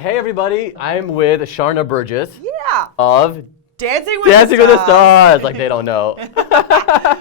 Hey everybody, I'm with Sharna Burgess Yeah. of Dancing with the Stars. Like they don't know.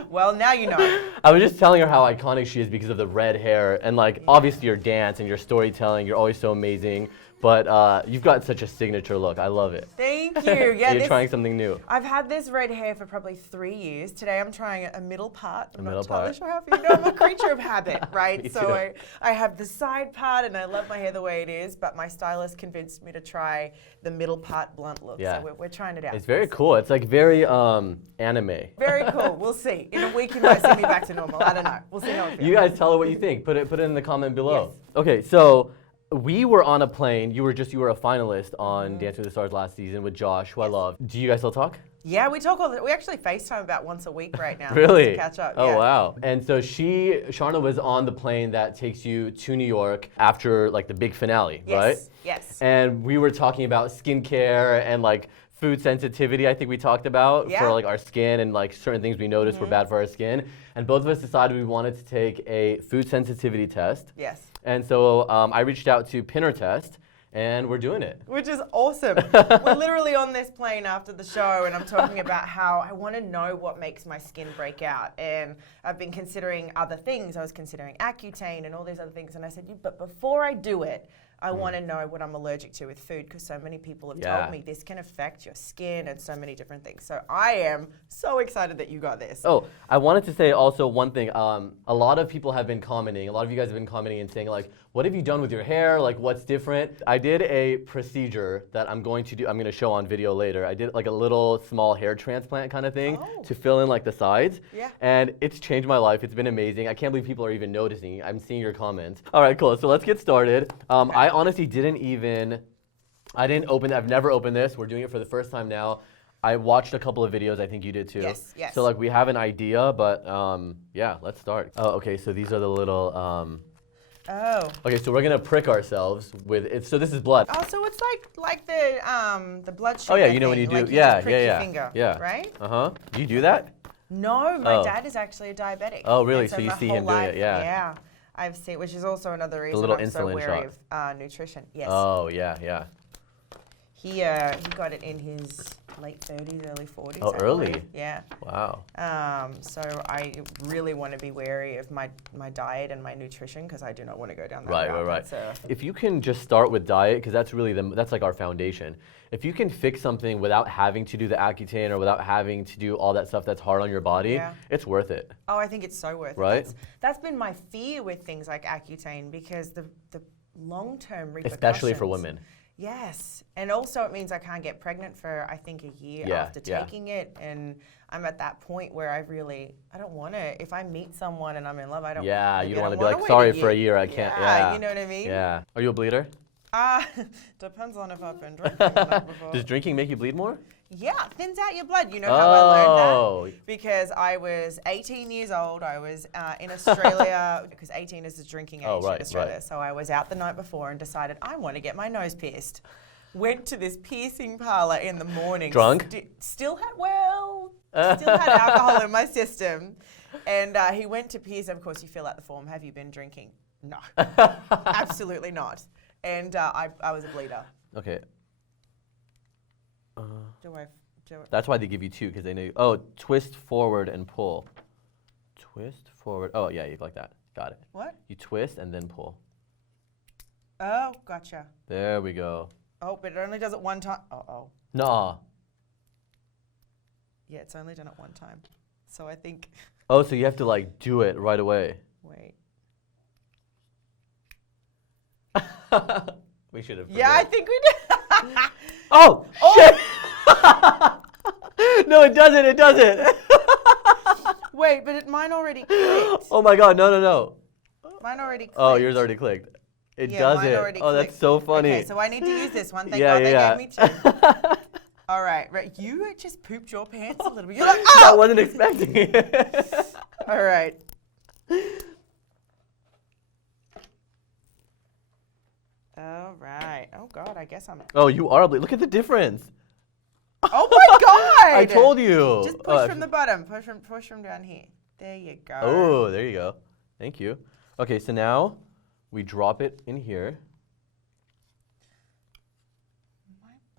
Well, now you know. I was just telling her how iconic she is because of the red hair and like obviously your dance and your storytelling. You're always so amazing, but you've got such a signature look. I love it. Thank you. Yeah, You're trying something new. I've had this red hair for probably 3 years. Today I'm trying a middle part. I'm not middle entirely part. sure how you know. I'm a creature of habit, right? Me So too. I have the side part and I love my hair the way it is, but my stylist convinced me to try the middle part blunt look. Yeah. So we're trying it out. It's very cool. It's like very anime. Very cool. We'll see. In a week you might see me back to normal. I don't know. We'll see how it feels. You guys tell her what you think. Put it in the comment below. Yes. Okay, so we were on a plane. You were a finalist on Dancing with the Stars last season with Josh, who I love. Do you guys still talk? Yeah, we talk all the, we actually FaceTime about once a week right now. Really? To catch up. Oh, yeah. wow. And so Sharna was on the plane that takes you to New York after like the big finale, right? Yes. And we were talking about skincare and like food sensitivity, I think we talked about Yeah. for like our skin and like certain things we noticed were bad for our skin. And both of us decided we wanted to take a food sensitivity test. Yes. And so I reached out to Pinnertest and we're doing it. Which is awesome. We're literally on this plane after the show and I'm talking about how I want to know what makes my skin break out. And I've been considering other things. I was considering Accutane and all these other things. And I said, but before I do it, I want to know what I'm allergic to with food because so many people have told me this can affect your skin and so many different things. So I am so excited that you got this. Oh, I wanted to say also one thing. A lot of people have been commenting, a lot of you guys have been commenting and saying like, what have you done with your hair? Like what's different? I did a procedure that I'm going to show on video later. I did like a little small hair transplant kind of thing to fill in like the sides. Yeah. And it's changed my life. It's been amazing. I can't believe people are even noticing. I'm seeing your comments. All right, cool. So let's get started. I honestly I've never opened this. We're doing it for the first time now. I watched a couple of videos. I think you did too. Yes. So like we have an idea, but yeah, let's start. Oh, okay. So these are the little. Okay, so we're gonna prick ourselves with it. So this is blood. Oh, so it's like the blood sugar. Oh yeah, you know when you thing, do. like Yeah, just prick yeah, your yeah. finger, Yeah. right? Do you do that? No, my dad is actually a diabetic. Oh, really? And So you my see whole him doing life, it, yeah. Yeah, I've seen, which is also another reason little I'm so insulin wary shot. of nutrition. Yes. Oh yeah, yeah. He got it in his late 30s, early 40s. Oh, I early? believe. Yeah. Wow. So I really want to be wary of my diet and my nutrition because I do not want to go down that route. Right. That's, If you can just start with diet, because that's really that's like our foundation. If you can fix something without having to do the Accutane or without having to do all that stuff that's hard on your body, it's worth it. Oh, I think it's so worth it. Right? That's been my fear with things like Accutane because the long-term repercussions. Especially for women. Yes, and also it means I can't get pregnant for I think a year after taking it, and I'm at that point where I don't want to. If I meet someone and I'm in love, I don't. Yeah, you don't want to be wanna like, wait sorry for a year, I can't. Yeah, you know what I mean. Yeah. Are you a bleeder? Depends on if I've been drinking the night before. Does drinking make you bleed more? Yeah, thins out your blood. You know how I Oh. learned that? Because I was 18 years old. I was in Australia, because 18 is the drinking age in Australia. Right. So I was out the night before and decided I want to get my nose pierced. Went to this piercing parlor in the morning. Drunk? Still had alcohol in my system. And he went to pierce. Of course, you fill out the form. Have you been drinking? No, absolutely not. And I was a bleeder. Okay. Do I? That's why they give you two, because they know. Oh, twist forward and pull. Twist forward. Oh, yeah, you like that. Got it. What? You twist and then pull. Oh, gotcha. There we go. Oh, but it only does it one time. Uh-oh. Nah. Yeah, it's only done it one time. So I think... Oh, so you have to like do it right away. Wait. We should have. Yeah, I think we did. Oh, shit! No, it doesn't. It doesn't. Wait, but mine already clicked. Oh my God! No. Mine already clicked. Oh, yours already clicked. It doesn't. Mine already Oh, clicked. that's so funny. Okay, so I need to use this one. Thank God they gave me two. All right. You just pooped your pants a little bit. You're like, I oh! wasn't expecting it. All right. All right. Oh God, I guess I'm. Oh, you are bleeding. Look at the difference. Oh my God! I told you. Just push from the bottom. Push from down here. There you go. Oh, there you go. Thank you. Okay, so now we drop it in here.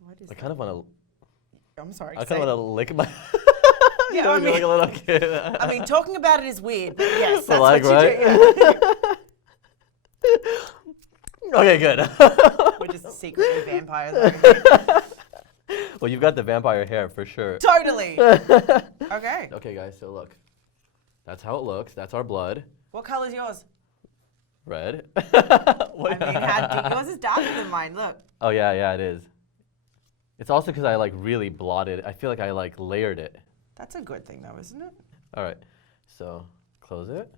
What is I kind of want to. I'm sorry. I kind of want to lick my. Yeah, You're I mean- like a little kid. I mean, talking about it is weird, but yes, So that's like, what right? you do. Yeah. Okay, good. We're just secretly vampires. Like, Well, you've got the vampire hair for sure. totally. Okay. Okay, guys, so look. That's how it looks. That's our blood. What color's yours? Red. I mean, yours is darker than mine. Look. Oh, yeah, it is. It's also because I like really blotted. I feel like I like layered it. That's a good thing, though, isn't it? All right, so close it.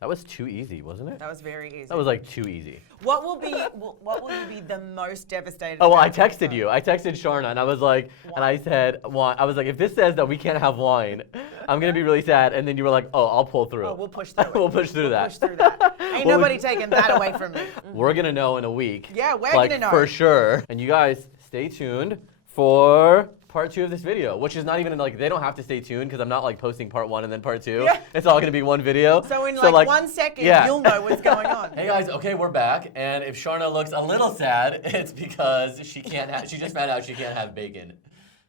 That was too easy, wasn't it? That was very easy. That was like too easy. What will you be the most devastated? Oh, well, I about? texted you. I texted Sharna, and I was like, and I said, I was like, if this says that we can't have wine, I'm gonna be really sad. And then you were like, oh, I'll pull through. Oh, we'll push through it. We'll push through that. Push through that. Ain't Well, nobody taking that away from me. We're gonna know in a week. Yeah, we're like, gonna know. for sure. And you guys, stay tuned for part 2 of this video, which is not even like, they don't have to stay tuned because I'm not like posting part 1 and then part 2. Yeah. It's all gonna be one video. So in like 1 second, yeah. you'll know what's going on. Hey guys, okay, we're back, and if Sharna looks a little sad, it's because she just found out she can't have bacon,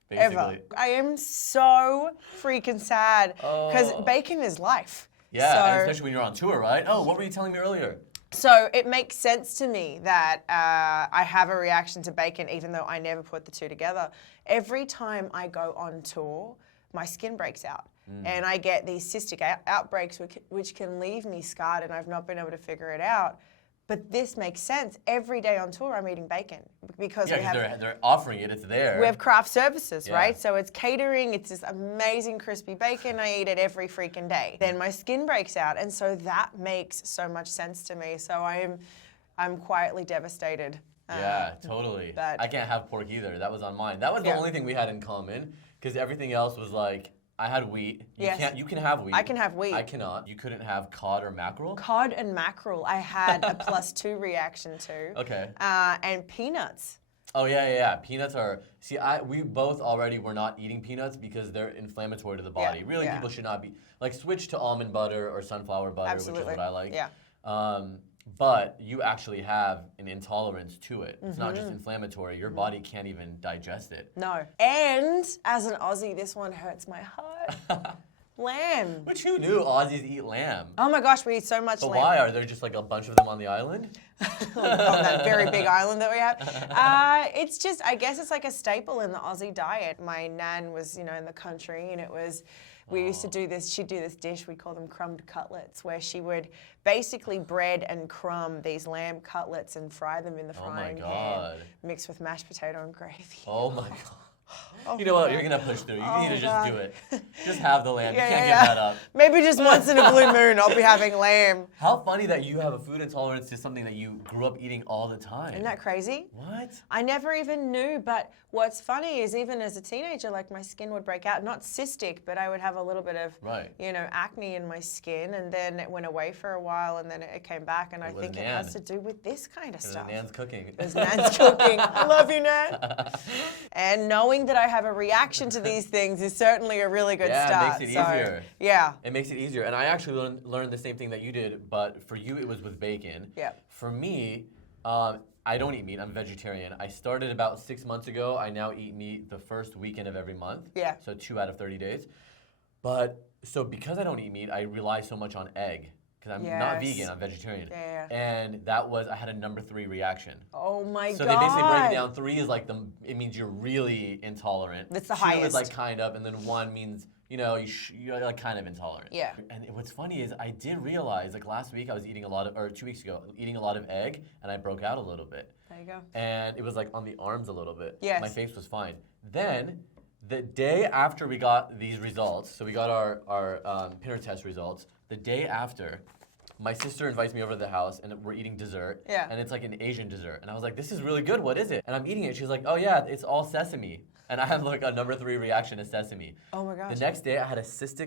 basically. Ever. I am so freaking sad because Oh. bacon is life. Yeah, So, and especially when you're on tour, right? Oh, what were you telling me earlier? so it makes sense to me that I have a reaction to bacon, even though I never put the two together. Every time I go on tour, my skin breaks out. And I get these cystic outbreaks which can leave me scarred, and I've not been able to figure it out. But this makes sense. Every day on tour, I'm eating bacon because They're offering it, it's there. we have craft services, Yeah. right? So it's catering. It's this amazing crispy bacon. I eat it every freaking day. Then my skin breaks out, and so that makes so much sense to me. So I'm quietly devastated. Yeah, totally. but- I can't have pork either. That was on mine. That was the Yeah. only thing we had in common, because everything else was like, I had wheat. Yes. You can have wheat. I can have wheat. I cannot. You couldn't have cod or mackerel? Cod and mackerel, I had a +2 reaction to. Okay. And peanuts. Oh yeah. Peanuts are. See, we both already were not eating peanuts because they're inflammatory to the body. Yeah, Really, yeah. people should not be like switch to almond butter or sunflower butter, which Absolutely. is what I like. Yeah. But you actually have an intolerance to it. It's not just Mm-hmm. inflammatory. Your body can't even digest it. No. And as an Aussie, this one hurts my heart. Lamb. Which who knew Aussies eat lamb? Oh my gosh, we eat so much But lamb. why? Are there just like a bunch of them on the island? On that very big island that we have. It's just, I guess it's like a staple in the Aussie diet. My nan was, in the country, and it was, we used to do this, she'd do this dish, we call them crumbed cutlets, where she would basically bread and crumb these lamb cutlets and fry them in the frying pan, God. mixed with mashed potato and gravy. Oh my god. Oh You know my what? God. You're gonna push through. You need to just God. do it. Just have the lamb. Yeah, you can't yeah, give yeah. that up. Maybe just once in a blue moon I'll be having lamb. How funny that you have a food intolerance to something that you grew up eating all the time. Isn't that crazy? What? I never even knew, but what's funny is even as a teenager, like my skin would break out, not cystic, but I would have a little bit of, Right. acne in my skin, and then it went away for a while, and then it came back, and I was think it Nan. has to do with this kind of stuff. Nan's cooking. It was Nan's cooking. I love you, Nan. And knowing that I have a reaction to these things is certainly a really good Yeah, it start. makes it easier. Yeah. It makes it easier. And I actually learned the same thing that you did, but for you it was with bacon. Yeah. For me, I don't eat meat. I'm vegetarian. I started about 6 months ago. I now eat meat the first weekend of every month. Yeah. So 2 out of 30 days. But so because I don't eat meat, I rely so much on egg. Because I'm not Yes. vegan, I'm vegetarian. Yeah. And I had a number 3 reaction. Oh my So God. they basically break it down. 3 is like it means you're really intolerant. That's the 2 is highest. like kind of, and then 1 means, you're like kind of intolerant. Yeah. And what's funny is I did realize, like last week I was eating or 2 weeks ago, eating a lot of egg, and I broke out a little bit. There you go. And it was like on the arms a little bit. Yes. My face was fine. Then, the day after we got these results, so we got our Pinnertest results, the day after, my sister invites me over to the house, and we're eating dessert. Yeah. And it's like an Asian dessert. And I was like, this is really good, what is it? And I'm eating it, she's like, oh yeah, it's all sesame. And I had like a number 3 reaction to sesame. Oh my gosh. The next day I had a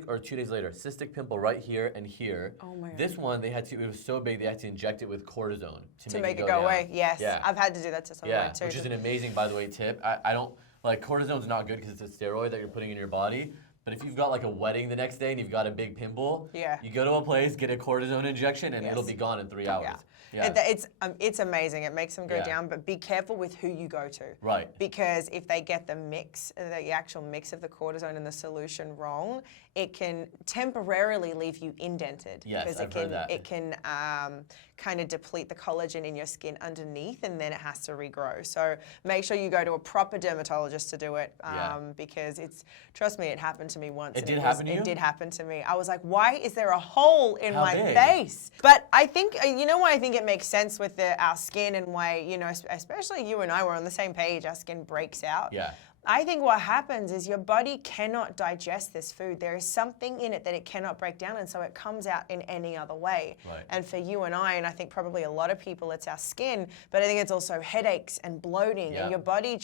or 2 days later, cystic pimple right here and here. Oh my God. This one, it was so big, they had to inject it with cortisone To make it go down. away. Yes. Yeah. I've had to do that to some of mine too. Which is an amazing, by the way, tip. I don't, cortisone's not good because it's a steroid that you're putting in your body, But if you've got like a wedding the next day and you've got a big pimple, Yeah. you go to a place, get a cortisone injection, and it'll be gone in 3 hours. It's amazing. It makes them go down, but be careful with who you go to. Right. Because if they get the actual mix of the cortisone and the solution wrong, it can temporarily leave you indented. Yes, because I've heard that. It can kind of deplete the collagen in your skin underneath, and then it has to regrow. So make sure you go to a proper dermatologist to do it, because trust me, it happened to me once. It did happen to you? It did happen to me. I was like, why is there a hole in my big? face? But I think, you know why I think it makes sense with our skin and why, you know, especially you and I were on the same page, our skin breaks out. Yeah. I think what happens is your body cannot digest this food. There is something in it that it cannot break down, and so it comes out in any other way. Right. And for you and I think probably a lot of people, it's our skin, but I think it's also headaches and bloating, and your body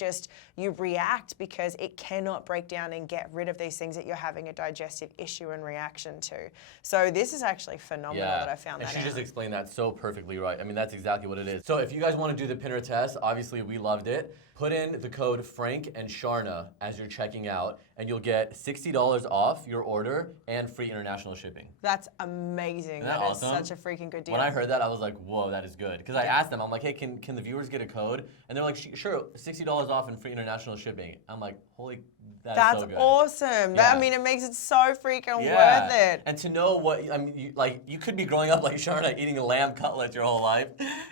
you react because it cannot break down and get rid of these things that you're having a digestive issue and reaction to. So this is actually phenomenal that I found that out. And she just explained that so perfectly right. I mean, that's exactly what it is. So if you guys want to do the Pinnertest, obviously we loved it. Put in the code Frank and Sharna as you're checking out, and you'll get $60 off your order and free international shipping. That's amazing. Isn't that awesome? Is such a freaking good deal. When I heard that, I was like, whoa, that is good. Because I asked them, I'm like, hey, can the viewers get a code? And they're like, sure, $60 off and free international shipping. I'm like, holy, that's so good. That's awesome. Yeah. I mean, it makes it so freaking worth it. And to know what, I mean, you could be growing up like Sharna, eating lamb cutlets your whole life,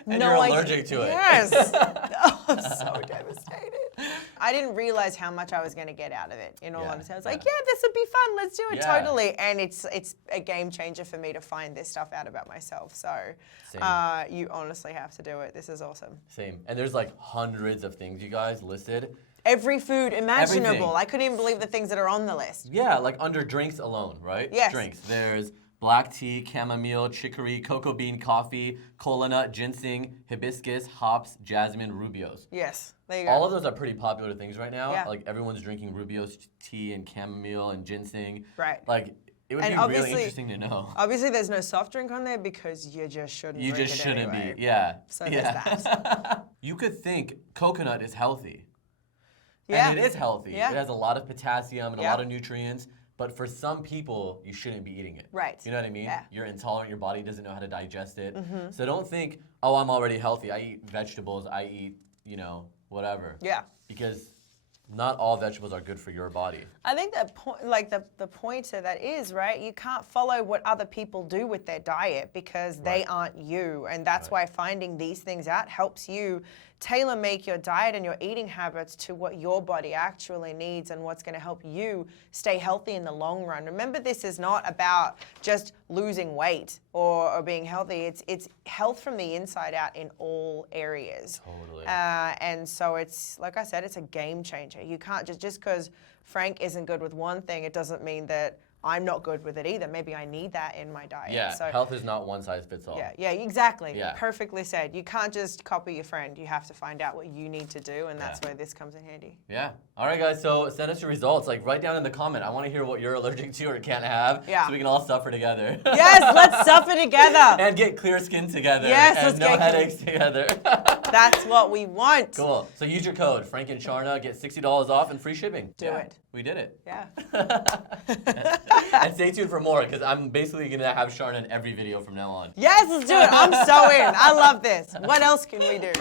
and you're allergic to it. Yes. Oh, I'm so devastated. I didn't realize how much I was going to get out of it, in all honesty. I was like, this would be fun. Let's do it. Totally. And it's a game changer for me to find this stuff out about myself. So you honestly have to do it. This is awesome. Same. And there's like hundreds of things, you guys, listed. Every food imaginable. Everything. I couldn't even believe the things that are on the list. Yeah, like under drinks alone, right? Yes. Drinks. There's black tea, chamomile, chicory, cocoa bean, coffee, cola nut, ginseng, hibiscus, hops, jasmine, rubios. Yes, there you go. All of those are pretty popular things right now. Yeah. Like everyone's drinking rubios tea and chamomile and ginseng. Right. Like it would be really interesting to know. Obviously, there's no soft drink on there because you just shouldn't drink it. You just shouldn't anyway. be. Yeah. So there's that. You could think coconut is healthy. Yeah. And it is healthy. Yeah. It has a lot of potassium and a lot of nutrients. But for some people, you shouldn't be eating it. Right. You know what I mean? Yeah. You're intolerant, your body doesn't know how to digest it. So don't think, oh, I'm already healthy. I eat vegetables, I eat, whatever. Yeah. Because not all vegetables are good for your body. I think the point to that is, right, you can't follow what other people do with their diet because they aren't you. And that's why finding these things out helps you tailor make your diet and your eating habits to what your body actually needs and what's going to help you stay healthy in the long run. Remember, this is not about just losing weight or being healthy. It's health from the inside out in all areas. Totally. And so it's, like I said, it's a game changer. You can't just because Frank isn't good with one thing, it doesn't mean that I'm not good with it either. Maybe I need that in my diet. Yeah, so, health is not one size fits all. Yeah, exactly. Yeah. Perfectly said. You can't just copy your friend. You have to find out what you need to do, and that's where this comes in handy. Yeah. All right, guys, so send us your results. Like, write down in the comment. I want to hear what you're allergic to or can't have so we can all suffer together. Yes, let's suffer together. And get clear skin together. Yes, and let's no get headaches together. That's what we want. Cool. So use your code, Frank and Sharna, get $60 off and free shipping. Do it. We did it. Yeah. And stay tuned for more, because I'm basically going to have Sharna in every video from now on. Yes, let's do it. I'm so in. I love this. What else can we do?